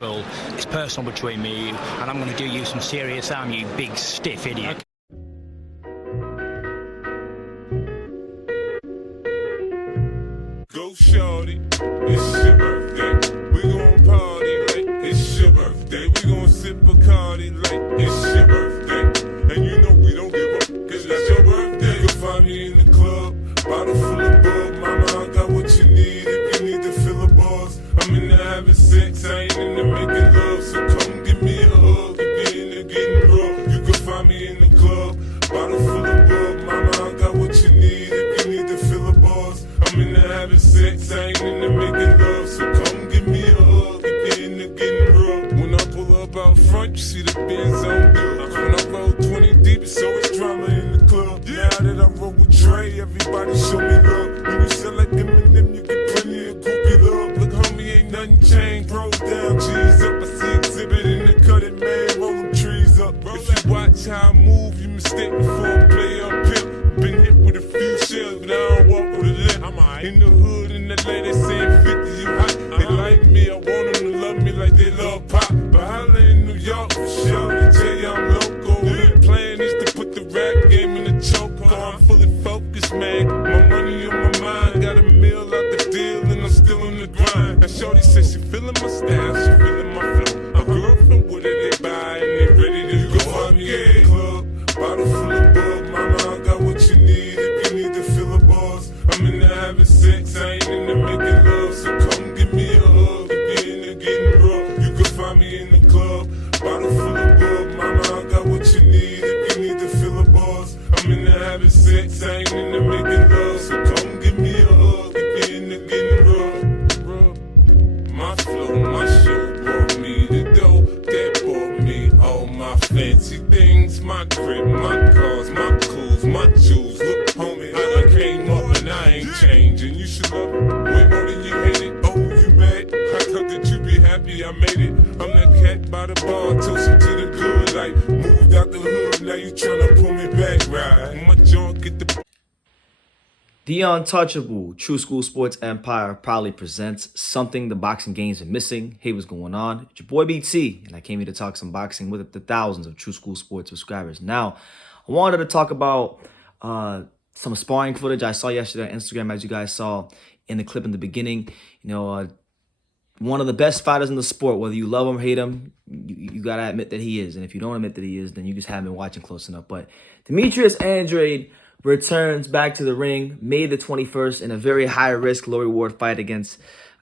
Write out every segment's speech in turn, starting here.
Well, it's personal between me and you, and I'm going to do you some serious harm, you big stiff idiot. Go shorty, it's your birthday. We gon' party like it's your birthday. We gon' sip Bacardi like it's your birthday. And you know we don't give up, cause that's your birthday. You'll find me in the club, bottle full of bug. Mama, I got what you need if you need to fill a bars. I'm in there having sex, I ain't in there making love. So come give me a hug if you're in there getting rough. You can find me in the club, bottle full of bug. Mama, I got what you need if you need to fill a bars. I'm in there having sex, I ain't in there making love. So come give me a hug if you're in there getting rough. When I pull up out front, you see the Benz on bills. When I roll 20 deep, it's always drama in the club. Now that I roll with Trey, everybody show me love. When you sell like Eminem, you get plenty of groupie love. Look, homie, ain't nothing changed. Roll down, cheese up. I see exhibit in the cutting, man. Roll them trees up. If you watch how I move, you mistake me for a player up here. Been hit with a few shells, but I don't walk with a limp. In the hood, in the lady saying 50, you hot. They like me, I want them to love me like they love pop. But holla in New York for sure. They tell you I'm loco. The plan is to put the rap game in the choke. I'm fully focused, man. My money on my mind. Got a meal out the deal, and I'm still on the grind. Now shorty says she feeling my style, she feeling my flow. A girlfriend with it, they buy, and they ready to go. Find me in the club, bottle full of bug. Mama, I got what you need if you need to fill a bars. I'm in there having sex, I ain't in there making love. So come give me a hug if you're in there getting rough. You can find me in the club, bottle full of bug. Mama, I got what you need if you need to fill a bars. I'm in there having sex, I ain't in there making love. So come give me a hug if you're in there getting rough. My flow, my show brought me the dough. That brought me all my fancy things. My crib, my cars, my clothes, my jewels. Look, homie, I done came up and I ain't changing. You should love it way more than you hate it. Oh, you mad? I thought that you be happy I made it. I'm that cat by the bar, toasting to the good. Like, moved out the hood, now you tryna pull me back, right? My junk get the... The Untouchable True School Sports Empire proudly presents Something the Boxing Game's Been Missing. Hey, what's going on? It's your boy BT, and I came here to talk some boxing with the thousands of True School Sports subscribers. Now, I wanted to talk about some sparring footage I saw yesterday on Instagram, as you guys saw in the clip in the beginning. You know, one of the best fighters in the sport, whether you love him or hate him, you got to admit that he is. And if you don't admit that he is, then you just haven't been watching close enough. But Demetrius Andrade returns back to the ring May the 21st in a very high-risk, low-reward fight against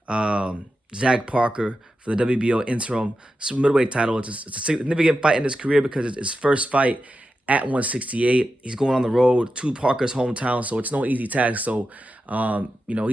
Zach Parker for the WBO interim middleweight title. It's a significant fight in his career because it's his first fight at 168. He's going on the road to Parker's hometown, so it's no easy task. So, you know,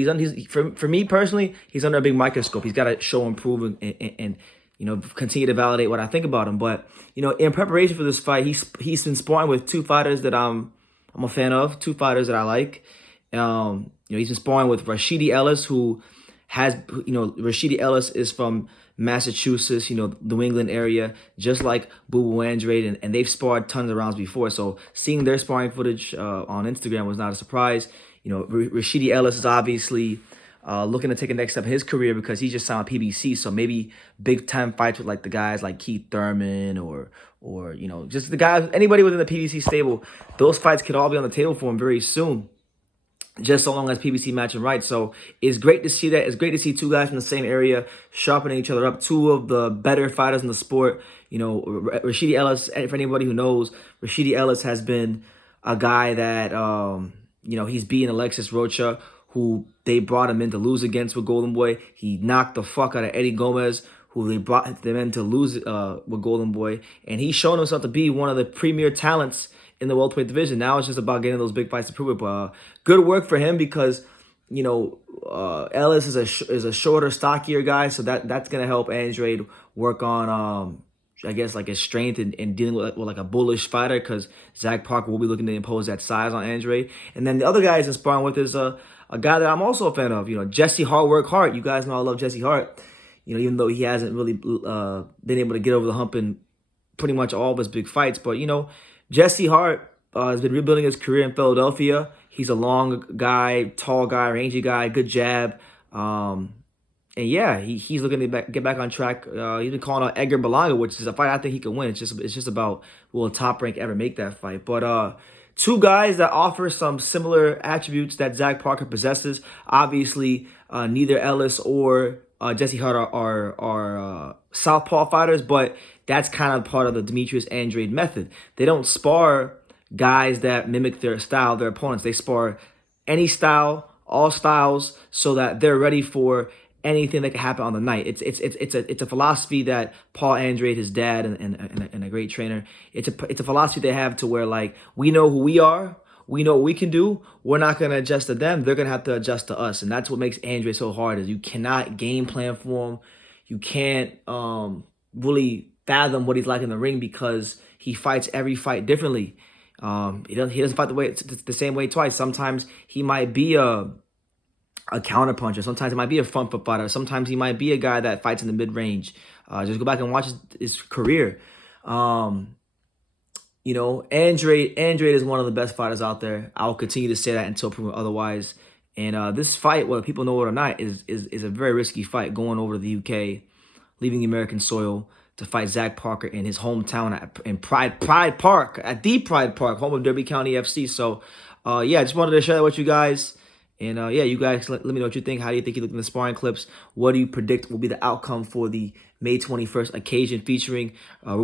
for me personally, he's under a big microscope. He's got to show improvement and you know, continue to validate what I think about him. But, you know, in preparation for this fight, he's been sparring with two fighters that I'm a fan of, two fighters that I like. You know, he's been sparring with Rashidi Ellis, who has, you know, Rashidi Ellis is from Massachusetts, you know, New England area, just like Boo Andrade, and they've sparred tons of rounds before. So seeing their sparring footage on Instagram was not a surprise. You know, Rashidi Ellis is obviously looking to take a next step in his career because he just signed PBC. So maybe big time fights with like the guys like Keith Thurman or you know, just the guys, anybody within the PBC stable, those fights could all be on the table for him very soon, just so long as PBC matching right. So it's great to see that. It's great to see two guys in the same area sharpening each other up, two of the better fighters in the sport. You know, Rashidi Ellis, for anybody who knows, Rashidi Ellis has been a guy that, you know, he's beaten Alexis Rocha, who they brought him in to lose against with Golden Boy. He knocked the fuck out of Eddie Gomez, who they brought them in to lose with Golden Boy. And he's shown himself to be one of the premier talents in the welterweight division. Now it's just about getting those big fights to prove it. But good work for him because, you know, Ellis is a shorter, stockier guy. So that's going to help Andrade work on, I guess, like his strength in dealing with like a bullish fighter, because Zach Parker will be looking to impose that size on Andrade. And then the other guy he's sparring with is a guy that I'm also a fan of, you know, Jesse Hart. You guys know I love Jesse Hart. You know, even though he hasn't really been able to get over the hump in pretty much all of his big fights. But, you know, Jesse Hart has been rebuilding his career in Philadelphia. He's a long guy, tall guy, rangy guy, good jab. And yeah, he's looking to get back on track. He's been calling out Edgar Berlanga, which is a fight I think he can win. It's just about will Top Rank ever make that fight. But two guys that offer some similar attributes that Zach Parker possesses. Obviously, neither Ellis or Jesse Hart are southpaw fighters, but that's kind of part of the Demetrius Andrade method. They don't spar guys that mimic their style, their opponents. They spar any style, all styles, so that they're ready for anything that can happen on the night. It's a philosophy that Paul Andrade, his dad, and a great trainer. It's a philosophy they have to where, like, we know who we are, we know what we can do. We're not gonna adjust to them. They're gonna have to adjust to us, and that's what makes Andrade so hard. Is you cannot game plan for him. You can't really fathom what he's like in the ring because he fights every fight differently. He doesn't fight the same way twice. Sometimes he might be a counter puncher. Sometimes it might be a front foot fighter. Sometimes he might be a guy that fights in the mid range. Just go back and watch his career. You know, Andrade is one of the best fighters out there. I'll continue to say that until proven otherwise. And this fight, whether people know it or not, is a very risky fight. Going over to the UK, leaving the American soil to fight Zach Parker in his hometown in Pride Park, at the Pride Park, home of Derby County FC. So, yeah, I just wanted to share that with you guys. And yeah, you guys let me know what you think. How do you think you look in the sparring clips? What do you predict will be the outcome for the May 21st occasion featuring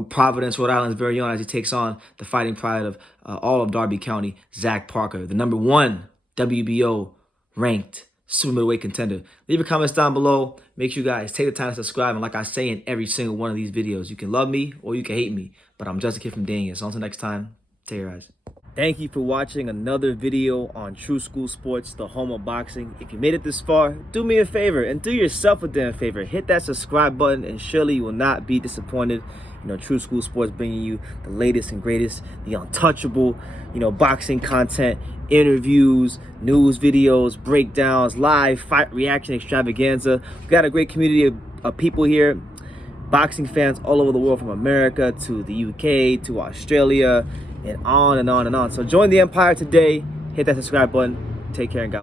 Providence, Rhode Island's very own, as he takes on the fighting pride of all of Derby County, Zach Parker, the #1 WBO ranked super middleweight contender. Leave your comments down below. Make sure you guys take the time to subscribe. And like I say in every single one of these videos, you can love me or you can hate me, but I'm just a kid from Daniel. So until next time, take care, guys. Thank you for watching another video on True School Sports, the home of boxing. If you made it this far, do me a favor and do yourself a damn favor. Hit that subscribe button and surely you will not be disappointed. You know, True School Sports bringing you the latest and greatest, the untouchable, you know, boxing content, interviews, news videos, breakdowns, live fight reaction extravaganza. We've got a great community of people here, boxing fans all over the world, from America to the UK to Australia, and on and on and on. So join the empire today. Hit that subscribe button. Take care and God.